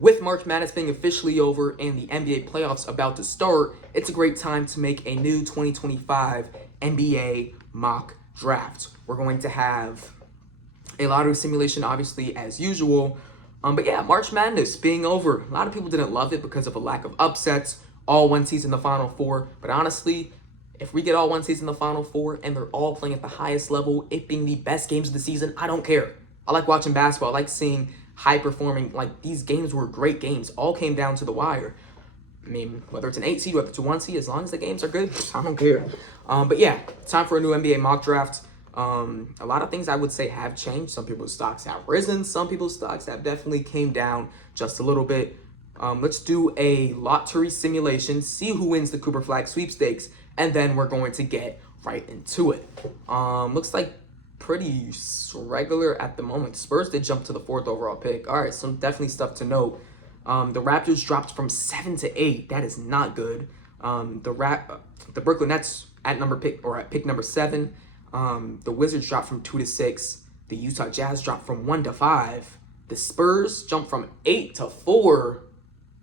With March Madness being officially over and the NBA playoffs about to start, it's a great time to make a new 2025 NBA mock draft. We're going to have a lottery simulation, obviously, as usual. But yeah, March Madness being over. A lot of people didn't love it because of a lack of upsets, all one seeds in the Final Four. But honestly, if we get all one seeds in the Final Four and they're all playing at the highest level, it being the best games of the season, I don't care. I like watching basketball. I like seeing high performing, like these games were great games. All came down to the wire. I mean, whether it's an 8 seed, whether it's a 1 seed, as long as the games are good, I don't care. But yeah, time for a new NBA mock draft. A lot of things I would say have changed. Some people's stocks have risen. Some people's stocks have definitely came down just a little bit. Let's do a lottery simulation, see who wins the Cooper Flag sweepstakes, and then we're going to get right into it. Looks like pretty regular at the moment. Spurs did jump to the 4th overall pick. All right, some definitely stuff to note. The Raptors dropped from 7 to 8. That is not good. The Brooklyn Nets at pick number 7. The Wizards dropped from 2 to 6. The Utah Jazz dropped from 1 to 5. The Spurs jumped from 8 to 4.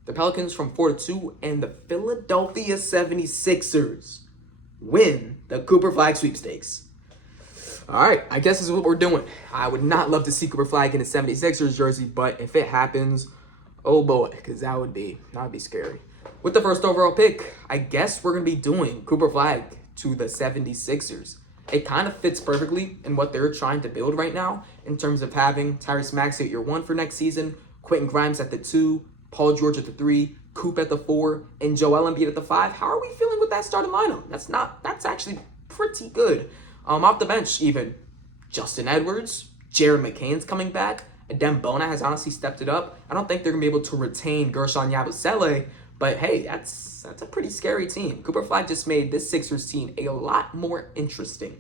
The Pelicans from 4 to 2. And the Philadelphia 76ers win the Cooper Flag sweepstakes. All right, I guess this is what we're doing. I would not love to see Cooper Flag in a 76ers jersey, but if it happens, oh boy, because that would be scary. With the 1st overall pick, I guess we're going to be doing Cooper Flag to the 76ers. It kind of fits perfectly in what they're trying to build right now in terms of having Tyrese Maxey at your 1 for next season, Quentin Grimes at the 2, Paul George at the 3, Coop at the 4, and Joel Embiid at the 5. How are we feeling with that starting lineup? That's actually pretty good. Off the bench, even Justin Edwards, Jared McCain's coming back. Adem Bona has honestly stepped it up. I don't think they're gonna be able to retain Gershon Yabusele, but hey, that's a pretty scary team. Cooper Flag just made this Sixers team a lot more interesting.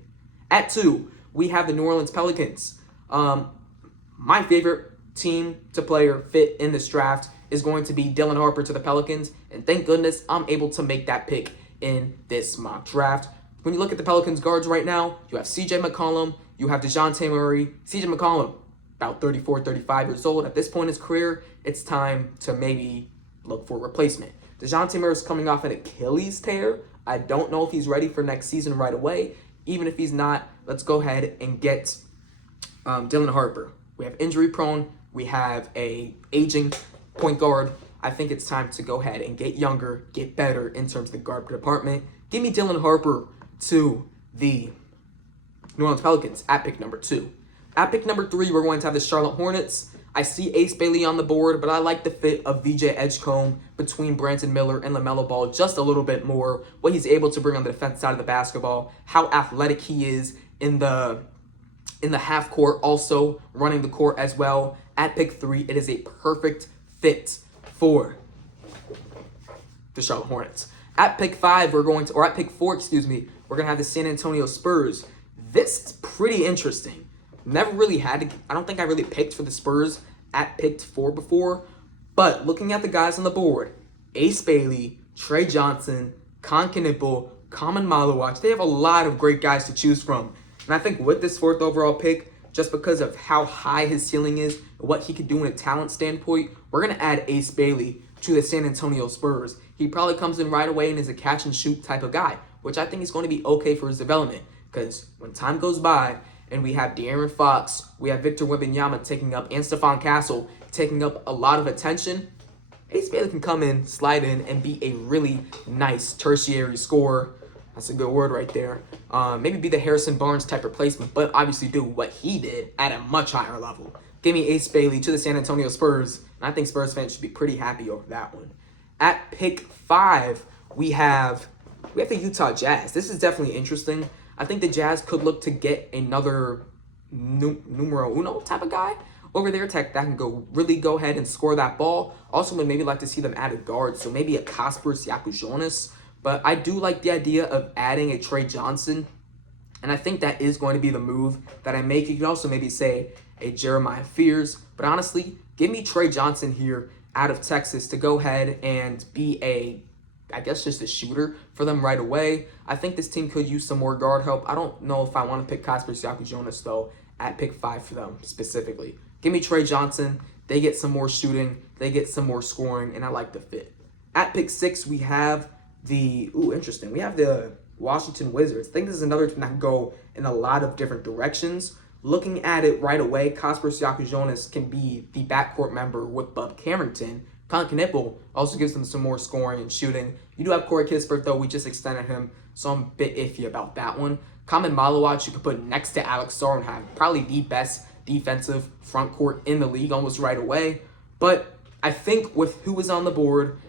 At 2, we have the New Orleans Pelicans. My favorite team to play or fit in this draft is going to be Dylan Harper to the Pelicans, and thank goodness I'm able to make that pick in this mock draft. When you look at the Pelicans guards right now, you have CJ McCollum, you have DeJounte Murray. CJ McCollum, about 34, 35 years old. At this point in his career, it's time to maybe look for a replacement. DeJounte Murray is coming off an Achilles tear. I don't know if he's ready for next season right away. Even if he's not, let's go ahead and get Dylan Harper. We have injury prone. We have a aging point guard. I think it's time to go ahead and get younger, get better in terms of the guard department. Give me Dylan Harper to the New Orleans Pelicans at pick number 2. At pick number 3, we're going to have the Charlotte Hornets. I see Ace Bailey on the board, but I like the fit of VJ Edgecombe between Brandon Miller and LaMelo Ball just a little bit more. What he's able to bring on the defense side of the basketball, how athletic he is in the half court, also running the court as well. At pick 3, it is a perfect fit for the Charlotte Hornets. At pick 4, we're going to have the San Antonio Spurs. This is pretty interesting. Never really I don't think I really picked for the Spurs at pick 4 before, but looking at the guys on the board, Ace Bailey, Trey Johnson, Kon Knipple, Common Malowacz, they have a lot of great guys to choose from. And I think with this 4th overall pick, just because of how high his ceiling is, and what he could do in a talent standpoint, we're going to add Ace Bailey to the San Antonio Spurs. He probably comes in right away and is a catch and shoot type of guy, which I think is going to be okay for his development. Because when time goes by and we have De'Aaron Fox, we have Victor Wembanyama taking up, and Stephon Castle taking up a lot of attention, Ace Bailey can come in, slide in, and be a really nice tertiary scorer. That's a good word right there. Maybe be the Harrison Barnes type replacement, but obviously do what he did at a much higher level. Give me Ace Bailey to the San Antonio Spurs, and I think Spurs fans should be pretty happy over that one. At pick 5, we have the Utah Jazz. This is definitely interesting. I think the Jazz could look to get another numero uno type of guy over there that can go ahead and score that ball. Also, would maybe like to see them add a guard, so maybe a Kaspers Siakam. But I do like the idea of adding a Trey Johnson, and I think that is going to be the move that I make. You could also maybe say a Jeremiah Fears, but honestly, give me Trey Johnson here out of Texas to go ahead and be just a shooter for them right away. I think this team could use some more guard help. I don't know if I want to pick Kaspers Siakam though at pick 5 for them specifically. Give me Trey Johnson They get some more shooting, they get some more scoring, and I like the fit. At pick 6, we have interesting. We have the Washington Wizards. I think this is another team that can go in a lot of different directions. Looking at it right away, Kasper Siakajonas can be the backcourt member with Bub Carrington. Con Knipple also gives them some more scoring and shooting. You do have Corey Kispert, though. We just extended him, so I'm a bit iffy about that one. Kamen Malawach you could put next to Alex Starr and have probably the best defensive front court in the league almost right away. But I think with who is on the board,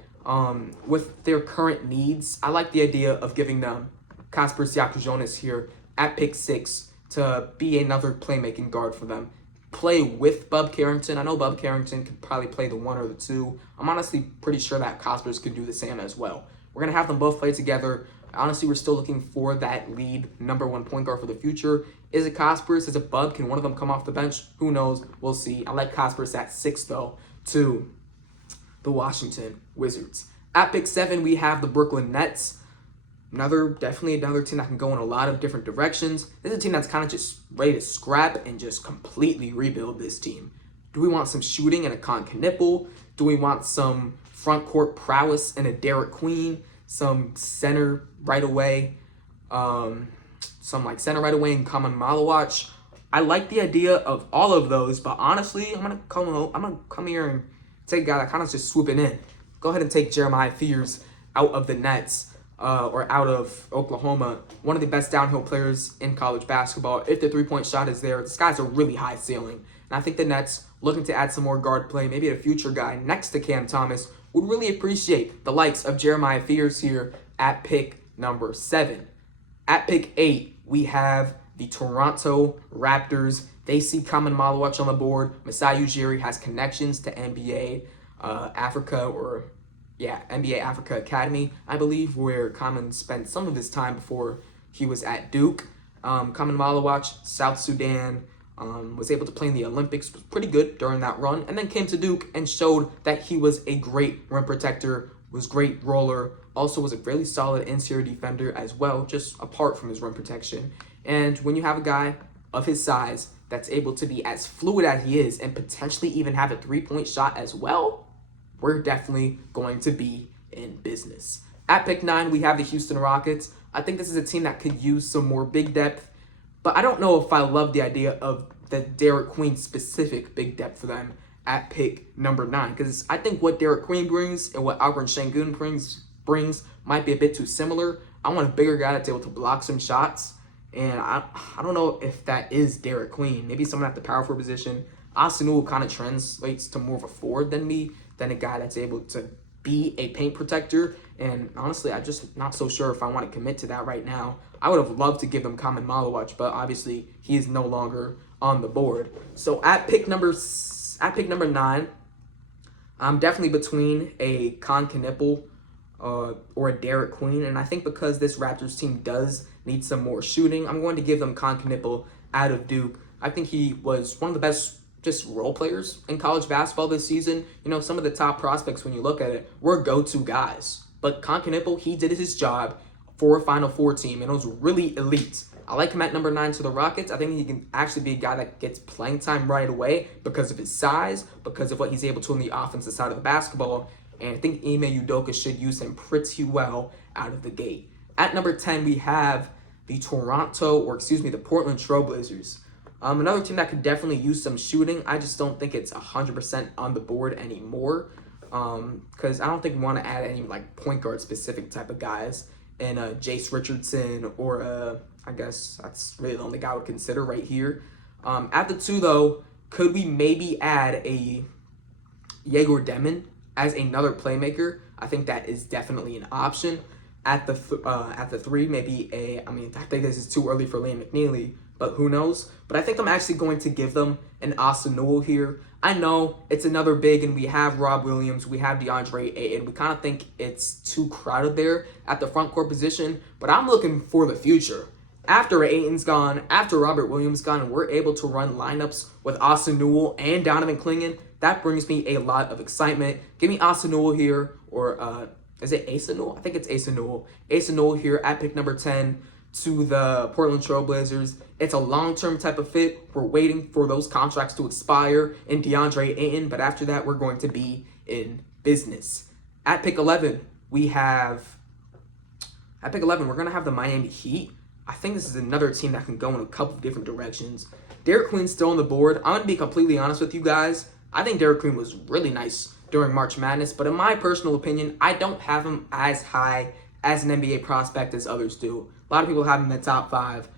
with their current needs, I like the idea of giving them Kasper Siakajonas here at pick 6 to be another playmaking guard for them. Play with Bub Carrington. I know Bub Carrington could probably play the 1 or the 2. I'm honestly pretty sure that Kaspers could do the same as well. We're going to have them both play together. Honestly, we're still looking for that lead number 1 point guard for the future. Is it Kaspers? Is it Bub? Can one of them come off the bench? Who knows? We'll see. I like Kaspers at 6, though, to the Washington Wizards. At pick 7, we have the Brooklyn Nets. Definitely another team that can go in a lot of different directions. This is a team that's kind of just ready to scrap and just completely rebuild this team. Do we want some shooting and a Con Knipple? Do we want some front court prowess and a Derek Queen? Some center right away? Center right away and Kamen Malawach? I like the idea of all of those, but honestly, I'm gonna come here and take a guy that kind of just swooping in. Go ahead and take Jeremiah Fears out of the Nets. Or out of Oklahoma, one of the best downhill players in college basketball. If the three-point shot is there, this guy's a really high ceiling. And I think the Nets, looking to add some more guard play, maybe a future guy next to Cam Thomas, would really appreciate the likes of Jeremiah Fears here at pick number 7. At pick 8, we have the Toronto Raptors. They see Kamen Malawach on the board. Masai Ujiri has connections to NBA NBA Africa Academy, I believe, where Kamen spent some of his time before he was at Duke. Kamen Malawach, South Sudan, was able to play in the Olympics, was pretty good during that run, and then came to Duke and showed that he was a great rim protector, was great roller, also was a really solid interior defender as well, just apart from his rim protection. And when you have a guy of his size that's able to be as fluid as he is and potentially even have a three-point shot as well, we're definitely going to be in business. At pick 9, we have the Houston Rockets. I think this is a team that could use some more big depth, but I don't know if I love the idea of the Derek Queen specific big depth for them at pick number 9, because I think what Derek Queen brings and what Alperen Sengun brings might be a bit too similar. I want a bigger guy that's able to block some shots, and I don't know if that is Derek Queen. Maybe someone at the power forward position. Asanul kind of translates to more of a forward than a guy that's able to be a paint protector. And honestly, I'm just not so sure if I want to commit to that right now. I would have loved to give them Kamen Malawach, but obviously he is no longer on the board. So at pick number 9, I'm definitely between a Con Knipple or a Derek Queen. And I think because this Raptors team does need some more shooting, I'm going to give them Con Knipple out of Duke. I think he was one of the best just role players in college basketball this season. You know, some of the top prospects, when you look at it, were go-to guys. But Con Knipple, he did his job for a Final Four team, and it was really elite. I like him at number 9 to the Rockets. I think he can actually be a guy that gets playing time right away because of his size, because of what he's able to on the offensive side of the basketball. And I think Ime Udoka should use him pretty well out of the gate. At number 10, we have the Portland Trail Blazers. Another team that could definitely use some shooting. I just don't think it's 100% on the board anymore. Because I don't think we want to add any point guard specific type of guys. And Jace Richardson or I guess that's really the only guy I would consider right here. At the 2 though, could we maybe add a Yegor Demon as another playmaker? I think that is definitely an option. At the 3, maybe I think this is too early for Liam McNeely, but who knows? But I think I'm actually going to give them an Asa Newell here. I know it's another big, and we have Rob Williams, we have DeAndre Ayton. We kind of think it's too crowded there at the front court position, but I'm looking for the future. After Ayton's gone, after Robert Williams gone, and we're able to run lineups with Asa Newell and Donovan Clingan, that brings me a lot of excitement. Give me Asa Newell here, or is it Asa Newell? I think it's Asa Newell. Asa Newell here at pick number 10 to the Portland Trailblazers. It's a long-term type of fit. We're waiting for those contracts to expire in DeAndre Ayton, but after that, we're going to be in business. At pick 11, we're going to have the Miami Heat. I think this is another team that can go in a couple of different directions. Derek Queen's still on the board. I'm going to be completely honest with you guys. I think Derek Queen was really nice during March Madness, but in my personal opinion, I don't have him as high as an NBA prospect as others do. A lot of people have him in the top 5.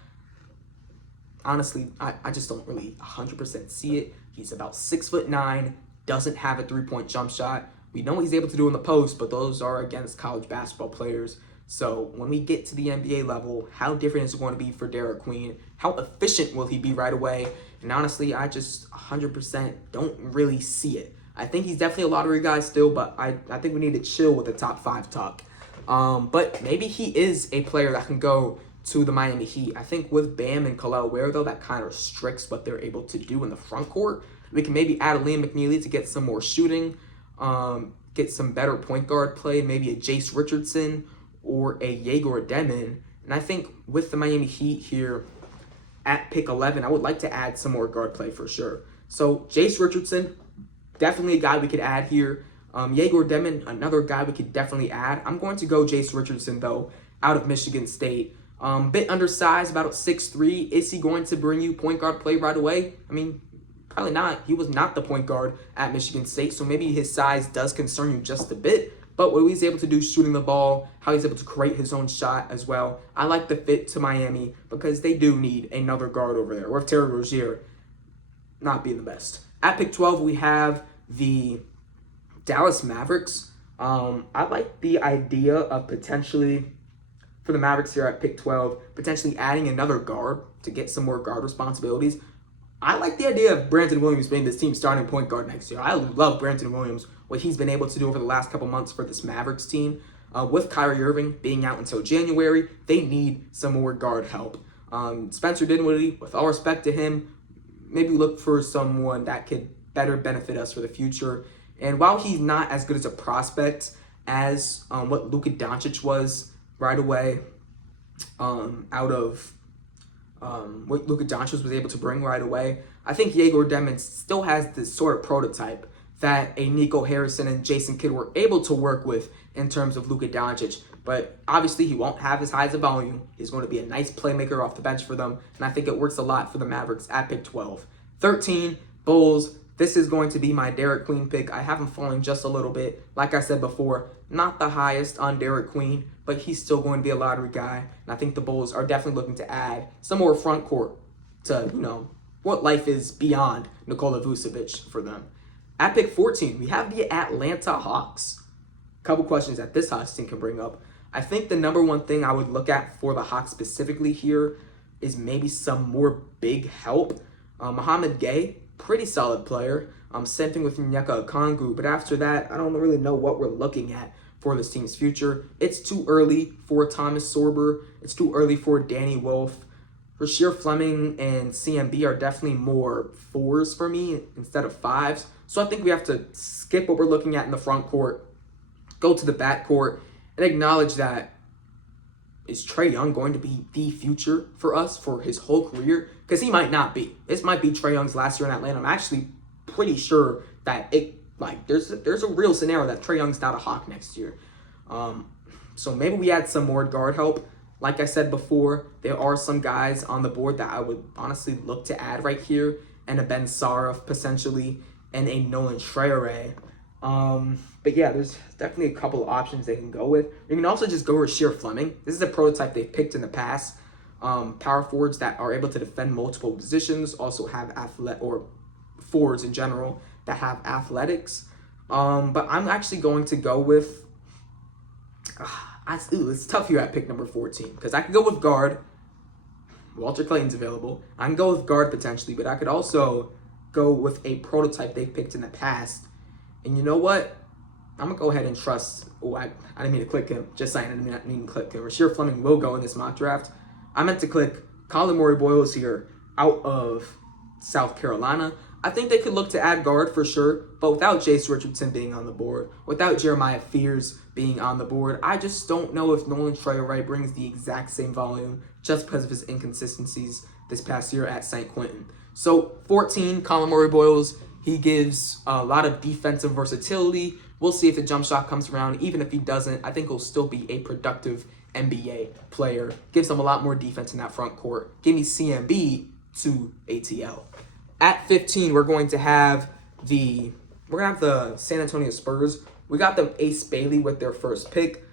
Honestly, I just don't really 100% see it. He's about 6'9", doesn't have a three-point jump shot. We know what he's able to do in the post, but those are against college basketball players. So when we get to the NBA level, how different is it going to be for Derek Queen? How efficient will he be right away? And honestly, I just 100% don't really see it. I think he's definitely a lottery guy still, but I think we need to chill with the top 5 talk. But maybe he is a player that can go to the Miami Heat. I think with Bam and Khalil Ware, though, that kind of restricts what they're able to do in the front court. We can maybe add a Liam McNeely to get some more shooting, get some better point guard play, maybe a Jace Richardson or a Yegor Demon. And I think with the Miami Heat here at pick 11, I would like to add some more guard play for sure. So Jace Richardson, definitely a guy we could add here. Yegor Demon, another guy we could definitely add. I'm going to go Jace Richardson, though, out of Michigan State. Bit undersized, about 6'3". Is he going to bring you point guard play right away? I mean, probably not. He was not the point guard at Michigan State, so maybe his size does concern you just a bit. But what he's able to do shooting the ball, how he's able to create his own shot as well. I like the fit to Miami because they do need another guard over there, with Terry Rozier not being the best. At pick 12, we have the Dallas Mavericks. I like the idea of potentially, for the Mavericks here at pick 12, potentially adding another guard to get some more guard responsibilities. I like the idea of Brandon Williams being this team's starting point guard next year. I love Brandon Williams, what he's been able to do over the last couple months for this Mavericks team. With Kyrie Irving being out until January, they need some more guard help. Spencer Dinwiddie, with all respect to him, maybe look for someone that could better benefit us for the future. And while he's not as good as a prospect as what Luka Doncic was right away, out of what Luka Doncic was able to bring right away, I think Yegor Demon still has this sort of prototype that a Nico Harrison and Jason Kidd were able to work with in terms of Luka Doncic. But obviously, he won't have as high as a volume. He's going to be a nice playmaker off the bench for them, and I think it works a lot for the Mavericks at pick 12. 13, Bulls. This is going to be my Derek Queen pick. I have him falling just a little bit. Like I said before, not the highest on Derek Queen, but he's still going to be a lottery guy. And I think the Bulls are definitely looking to add some more front court to, what life is beyond Nikola Vucevic for them. At pick 14, we have the Atlanta Hawks. A couple questions that this Hawks team can bring up. I think the number one thing I would look at for the Hawks specifically here is maybe some more big help. Mohamed Gay, pretty solid player. Same thing with Onyeka Okongwu. But after that, I don't really know what we're looking at for this team's future. It's too early for Thomas Sorber. It's too early for Danny Wolf. Rasheer Fleming and CMB are definitely more 4s for me instead of 5s. So I think we have to skip what we're looking at in the front court, go to the back court, and acknowledge that is Trae Young going to be the future for us for his whole career? Because he might not be. This might be Trae Young's last year in Atlanta. I'm actually pretty sure that there's a real scenario that Trae Young's not a Hawk next year. So maybe we add some more guard help. Like I said before, there are some guys on the board that I would honestly look to add right here, and a Ben Saraf potentially, and a Nolan Traore. But yeah, there's definitely a couple of options they can go with. You can also just go Rasheer Fleming. This is a prototype they've picked in the past. Power forwards that are able to defend multiple positions, also have or forwards in general that have athletics. But I'm actually going to go with, it's tough here at pick number 14, because I could go with guard. Walter Clayton's available. I can go with guard potentially, but I could also go with a prototype they picked in the past. And you know what? I'm going to go ahead and trust. I didn't mean to click him. Just saying, I didn't mean to click him. Rasheer Fleming will go in this mock draft. I meant to click Colin Murray Boyles here out of South Carolina. I think they could look to add guard for sure, but without Jace Richardson being on the board, without Jeremiah Fears being on the board, I just don't know if Nolan Traore brings the exact same volume just because of his inconsistencies this past year at St. Quentin. So 14, Colin Murray-Boyles, he gives a lot of defensive versatility. We'll see if the jump shot comes around. Even if he doesn't, I think he'll still be a productive NBA player. Gives them a lot more defense in that front court. Give me CMB to ATL. At 15, we're going to have the San Antonio Spurs. We got them Ace Bailey with their first pick.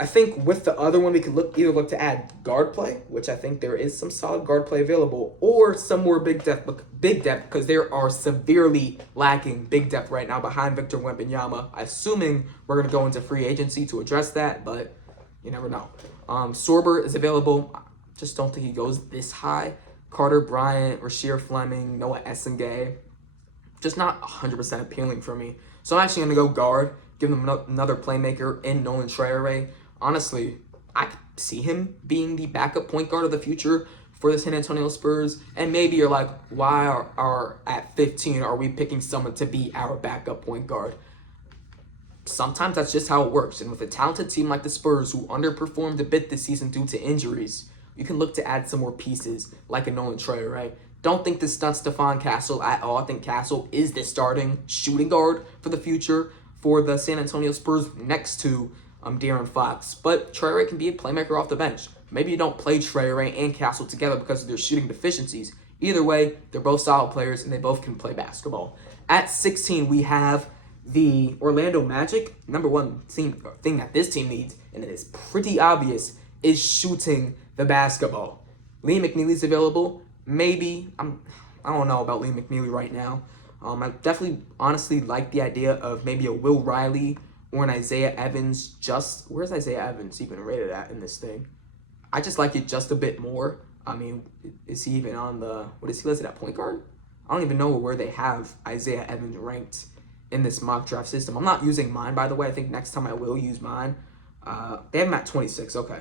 I think with the other one, we could either look to add guard play, which I think there is some solid guard play available, or some more big depth because there are severely lacking big depth right now behind Victor Wembanyama. Assuming we're going to go into free agency to address that, but you never know. Sorber is available. Just don't think he goes this high. Carter Bryant, Rasheer Fleming, Noah Essengay, just not 100% appealing for me. So I'm actually going to go guard, give them another playmaker in Nolan Traore. Honestly, I could see him being the backup point guard of the future for the San Antonio Spurs. And maybe you're like, why are at 15 are we picking someone to be our backup point guard? Sometimes that's just how it works. And with a talented team like the Spurs, who underperformed a bit this season due to injuries, you can look to add some more pieces like a Nolan Traore, right? Don't think this stunts Stephon Castle at all. I think Castle is the starting shooting guard for the future for the San Antonio Spurs next to De'Aaron Fox. But Traore can be a playmaker off the bench. Maybe you don't play Traore and Castle together because of their shooting deficiencies. Either way, they're both solid players and they both can play basketball. At 16, we have the Orlando Magic. Number one thing that this team needs, and it is pretty obvious, is shooting the basketball. Lee McNeely's available. Maybe. I don't know about Lee McNeely right now. I definitely honestly like the idea of maybe a Will Riley or an Isaiah Evans. Where's Isaiah Evans even rated at in this thing? I just like it just a bit more. I mean, is he even on what is he listed at, point guard? I don't even know where they have Isaiah Evans ranked in this mock draft system. I'm not using mine, by the way. I think next time I will use mine. They have him at 26. Okay.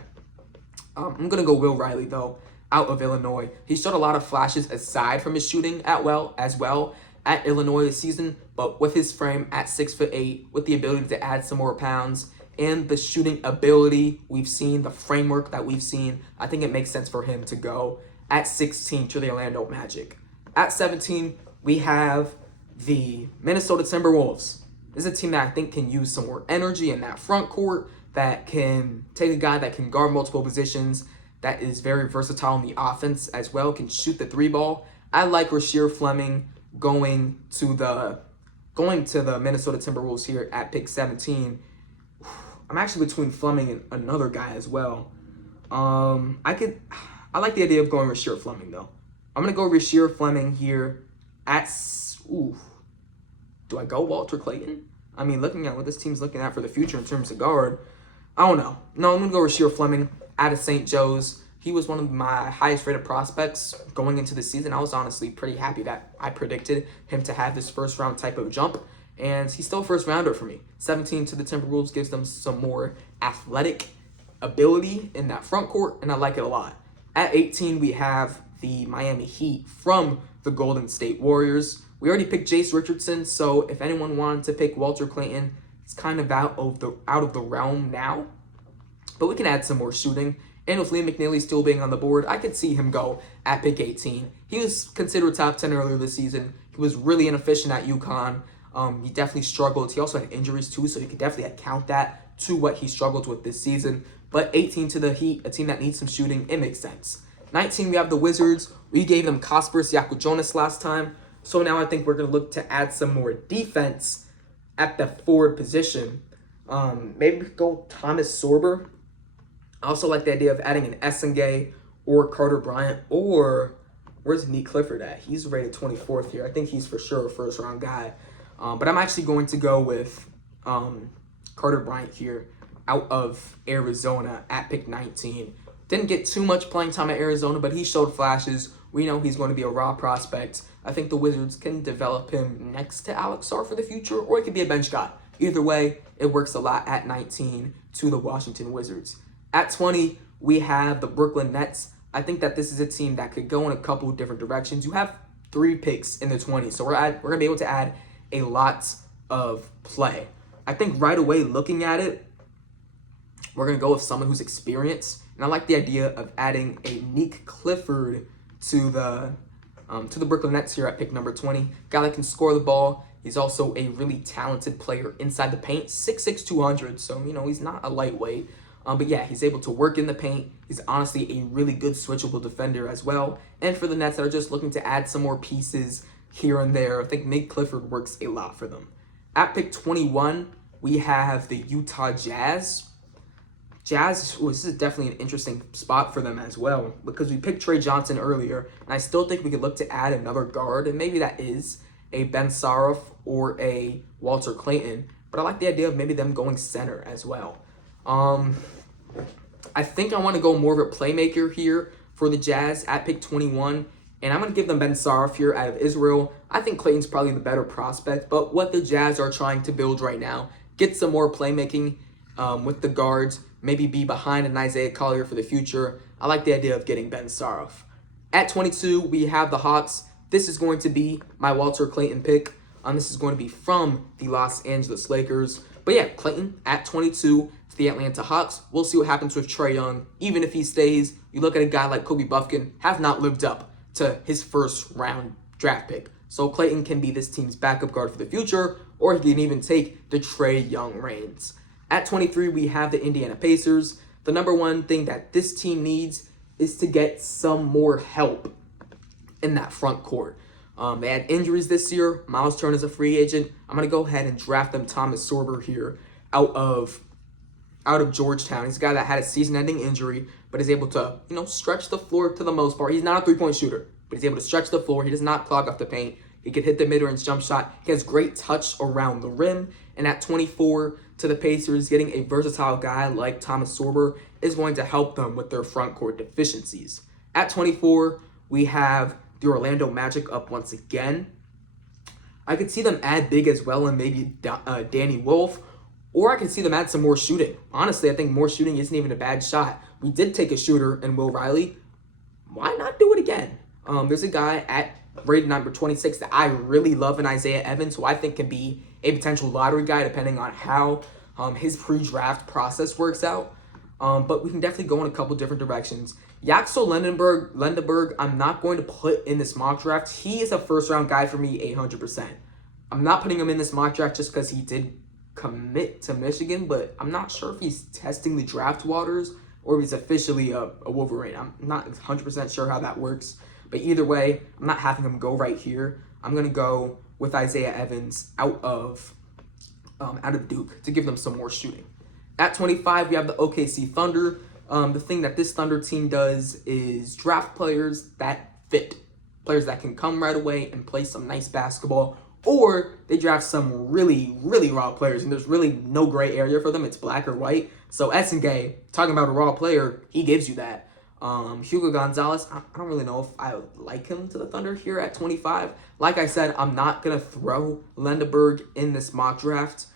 I'm going to go Will Riley, though, out of Illinois. He showed a lot of flashes aside from his shooting as well at Illinois this season, but with his frame at 6'8", with the ability to add some more pounds and the shooting ability we've seen, the framework that we've seen, I think it makes sense for him to go at 16 to the Orlando Magic. At 17, we have the Minnesota Timberwolves. This is a team that I think can use some more energy in that front court, that can take a guy that can guard multiple positions, that is very versatile in the offense as well, can shoot the three ball. I like Rasheer Fleming going to the Minnesota Timberwolves here at pick 17. I'm actually between Fleming and another guy as well. I like the idea of going Rasheer Fleming though. I'm gonna go Rasheer Fleming here at. Do I go Walter Clayton? I mean, looking at what this team's looking at for the future in terms of guard, I don't know. No, I'm going to go Rasheer Fleming out of St. Joe's. He was one of my highest rated prospects going into the season. I was honestly pretty happy that I predicted him to have this first round type of jump. And he's still a first rounder for me. 17 to the Timberwolves gives them some more athletic ability in that front court, and I like it a lot. At 18, we have the Miami Heat from the Golden State Warriors. We already picked Jace Richardson, so if anyone wanted to pick Walter Clayton, it's kind of out of the realm now. But we can add some more shooting. And with Lee McNeely still being on the board, I could see him go at pick 18. He was considered top 10 earlier this season. He was really inefficient at UConn. He definitely struggled. He also had injuries too, so you could definitely count that to what he struggled with this season. But 18 to the Heat, a team that needs some shooting, it makes sense. 19, we have the Wizards. We gave them Kaspers Yakujonas last time. So now I think we're going to look to add some more defense at the forward position. Maybe go Thomas Sorber. I also like the idea of adding an Essengay or Carter Bryant, or where's Nick Clifford at? He's rated 24th here. I think he's for sure a first-round guy. But I'm actually going to go with Carter Bryant here out of Arizona at pick 19. Didn't get too much playing time at Arizona, but he showed flashes. We know he's going to be a raw prospect. I think the Wizards can develop him next to Alex Sarr for the future, or it could be a bench guy. Either way, it works a lot at 19 to the Washington Wizards. At 20, we have the Brooklyn Nets. I think that this is a team that could go in a couple of different directions. You have 3 picks in the 20s. So we're going to be able to add a lot of play. I think right away looking at it, we're going to go with someone who's experienced. And I like the idea of adding a Nick Clifford to the Brooklyn Nets here at pick number 20. Guy that can score the ball. He's also a really talented player inside the paint. 6'6", 200, so, he's not a lightweight. But yeah, he's able to work in the paint. He's honestly a really good switchable defender as well. And for the Nets that are just looking to add some more pieces here and there, I think Nick Clifford works a lot for them. At pick 21, we have the Utah Jazz. This is definitely an interesting spot for them as well, because we picked Trey Johnson earlier, and I still think we could look to add another guard, and maybe that is a Ben Saroff or a Walter Clayton, but I like the idea of maybe them going center as well. I think I want to go more of a playmaker here for the Jazz at pick 21, and I'm going to give them Ben Saroff here out of Israel. I think Clayton's probably the better prospect, but what the Jazz are trying to build right now, get some more playmaking with the guards, maybe be behind an Isaiah Collier for the future. I like the idea of getting Ben Saroff. At 22, we have the Hawks. This is going to be my Walter Clayton pick. This is going to be from the Los Angeles Lakers. But yeah, Clayton at 22 to the Atlanta Hawks. We'll see what happens with Trae Young. Even if he stays, you look at a guy like Kobe Buffkin, have not lived up to his first round draft pick. So Clayton can be this team's backup guard for the future, or he can even take the Trae Young reins. At 23, we have the Indiana Pacers. The number one thing that this team needs is to get some more help in that front court. They had injuries this year. Miles Turner is a free agent. I'm going to go ahead and draft them Thomas Sorber here out of Georgetown. He's a guy that had a season-ending injury, but is able to, stretch the floor to the most part. He's not a three-point shooter, but he's able to stretch the floor. He does not clog up the paint. He can hit the mid-range jump shot. He has great touch around the rim. And at 24, to the Pacers, getting a versatile guy like Thomas Sorber is going to help them with their front court deficiencies. At 24, we have the Orlando Magic up once again. I could see them add big as well and maybe Danny Wolf, or I could see them add some more shooting. Honestly, I think more shooting isn't even a bad shot. We did take a shooter in Will Riley. Why not do it again? There's a guy at rated number 26 that I really love in Isaiah Evans, who I think can be a potential lottery guy depending on how his pre-draft process works out. But we can definitely go in a couple different directions. Yaxel Lendeberg, I'm not going to put in this mock draft. He is a first-round guy for me, 100%. I'm not putting him in this mock draft just because he did commit to Michigan, but I'm not sure if he's testing the draft waters or if he's officially a Wolverine. I'm not 100% sure how that works. But either way, I'm not having him go right here. I'm going to go with Isaiah Evans out of Duke to give them some more shooting. At 25, we have the OKC Thunder. The thing that this Thunder team does is draft players that fit. Players that can come right away and play some nice basketball. Or they draft some really, really raw players, and there's really no gray area for them. It's black or white. So Essengay, talking about a raw player, he gives you that. Hugo Gonzalez, I don't really know if I like him to the Thunder here at 25. Like I said, I'm not going to throw Lendeberg in this mock draft.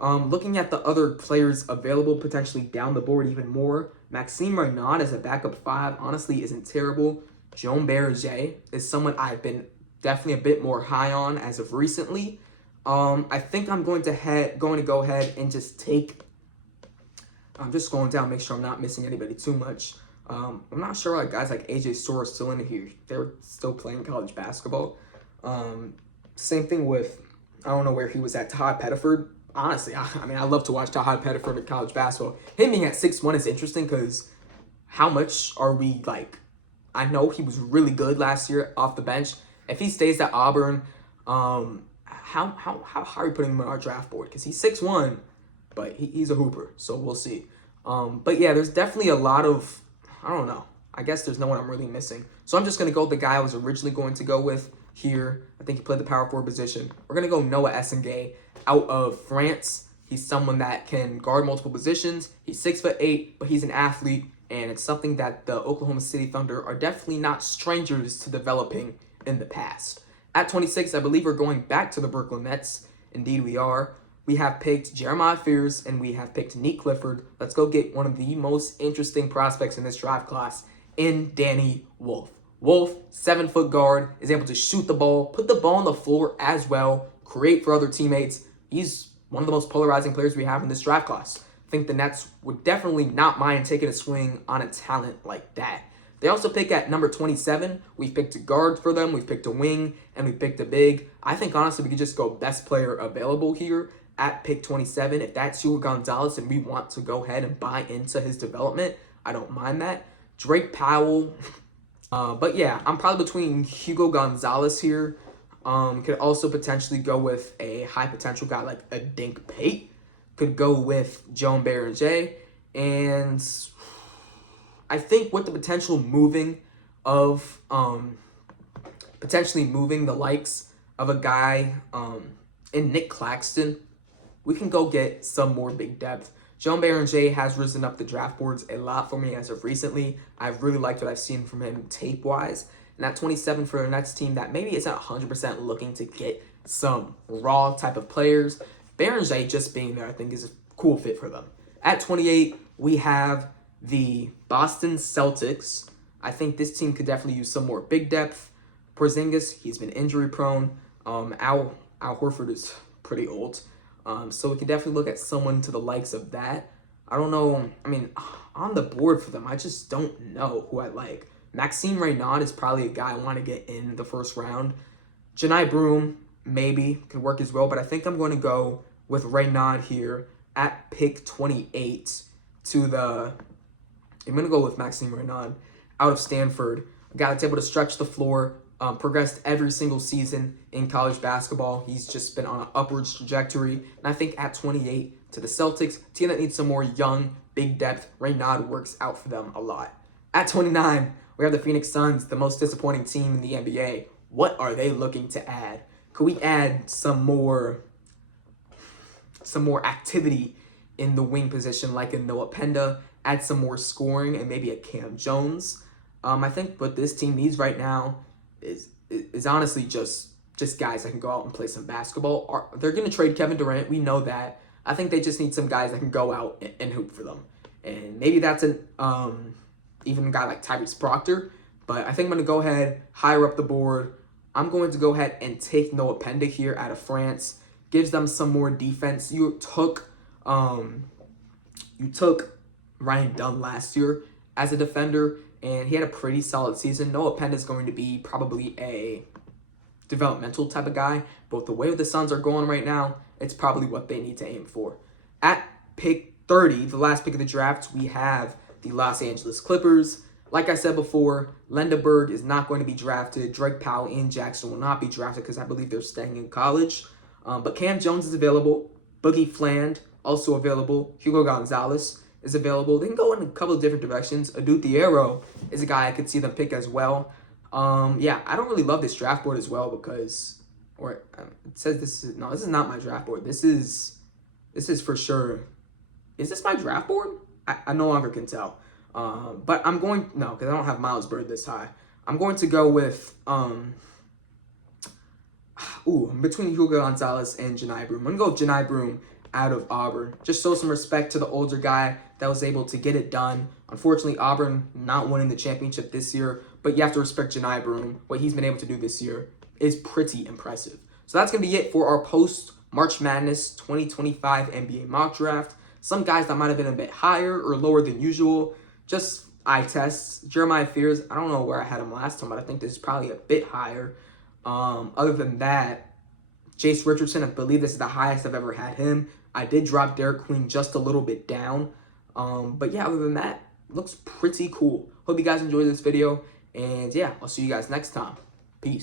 Looking at the other players available potentially down the board even more, Maxime Renaud as a backup 5 honestly isn't terrible. Joan Berger is someone I've been definitely a bit more high on as of recently. I think I'm going to go ahead and just take... I'm just going down, make sure I'm not missing anybody too much. I'm not sure why guys like AJ Storr are still in here. They're still playing college basketball. Same thing with, I don't know where he was at, Todd Pettiford. Honestly, I love to watch Todd Pettiford in college basketball. Him being at 6'1" is interesting because how much are we like? I know he was really good last year off the bench. If he stays at Auburn, how are we putting him on our draft board? Because he's 6'1", but he's a hooper, so we'll see. But yeah, there's definitely a lot of, I don't know. I guess there's no one I'm really missing. So I'm just going to go with the guy I was originally going to go with here. I think he played the power forward position. We're going to go Noah Essengay out of France. He's someone that can guard multiple positions. He's 6'8", but he's an athlete, and it's something that the Oklahoma City Thunder are definitely not strangers to developing in the past. At 26, I believe we're going back to the Brooklyn Nets. Indeed, we are. We have picked Jeremiah Fears, and we have picked Nick Clifford. Let's go get one of the most interesting prospects in this draft class in Danny Wolf. Wolf, 7-foot guard, is able to shoot the ball, put the ball on the floor as well, create for other teammates. He's one of the most polarizing players we have in this draft class. I think the Nets would definitely not mind taking a swing on a talent like that. They also pick at number 27. We've picked a guard for them, we've picked a wing, and we picked a big. I think, honestly, we could just go best player available here at pick 27. If that's Hugo Gonzalez and we want to go ahead and buy into his development, I don't mind that. Drake Powell. But yeah, I'm probably between Hugo Gonzalez here. Could also potentially go with a high potential guy like a Dink Pate. Could go with Joan Berenger. And I think with the potential moving of potentially moving the likes of a guy in Nick Claxton, we can go get some more big depth. Joan Berenger has risen up the draft boards a lot for me as of recently. I've really liked what I've seen from him tape-wise. And at 27 for the next team that maybe isn't 100% looking to get some raw type of players, Berenger just being there I think is a cool fit for them. At 28, we have the Boston Celtics. I think this team could definitely use some more big depth. Porzingis, he's been injury prone. Al Horford is pretty old. So we can definitely look at someone to the likes of that. I don't know. I mean, on the board for them, I just don't know who I like. Maxime Reynaud is probably a guy I want to get in the first round. Janai Broom, maybe, could work as well. But I think I'm going to go with Reynaud here at pick 28 to the... I'm going to go with Maxime Reynaud out of Stanford. A guy that's able to stretch the floor, progressed every single season in college basketball. He's just been on an upwards trajectory. And I think at 28 to the Celtics, team that needs some more young, big depth, Reynaud works out for them a lot. At 29, we have the Phoenix Suns, the most disappointing team in the NBA. What are they looking to add? Could we add some more activity in the wing position like a Noah Penda, add some more scoring and maybe a Cam Jones? I think what this team needs right now is honestly just guys that can go out and play some basketball. They're going to trade Kevin Durant. We know that. I think they just need some guys that can go out and hoop for them. And maybe that's even a guy like Tyrese Proctor. But I think I'm going to go ahead, higher up the board. I'm going to go ahead and take Noah Penda here out of France. Gives them some more defense. You took Ryan Dunn last year as a defender, and he had a pretty solid season. Noah Penda is going to be probably a developmental type of guy, but the way the Suns are going right now, it's probably what they need to aim for. At pick 30, the last pick of the draft, we have the Los Angeles Clippers. Like I said before, Lendeberg is not going to be drafted. Drake Powell and Jackson will not be drafted because I believe they're staying in college. But Cam Jones is available. Boogie Fland also available. Hugo Gonzalez is available. They can go in a couple of different directions. Adou Thiero is a guy I could see them pick as well. Yeah, I don't really love this draft board as well because, it says this is not my draft board. This is for sure. Is this my draft board? I no longer can tell. But I'm going, no, because I don't have Miles Bird this high. I'm going to go with, I'm between Hugo Gonzalez and Janai Broom. I'm going to go with Janai Broom out of Auburn. Just show some respect to the older guy that was able to get it done. Unfortunately, Auburn not winning the championship this year, but you have to respect Janai Broom. What he's been able to do this year is pretty impressive. So that's going to be it for our post-March Madness 2025 NBA mock draft. Some guys that might have been a bit higher or lower than usual. Just eye tests. Jeremiah Fears, I don't know where I had him last time, but I think this is probably a bit higher. Other than that, Jace Richardson, I believe this is the highest I've ever had him. I did drop Derek Queen just a little bit down. But yeah, other than that, looks pretty cool. Hope you guys enjoyed this video. And yeah, I'll see you guys next time. Peace.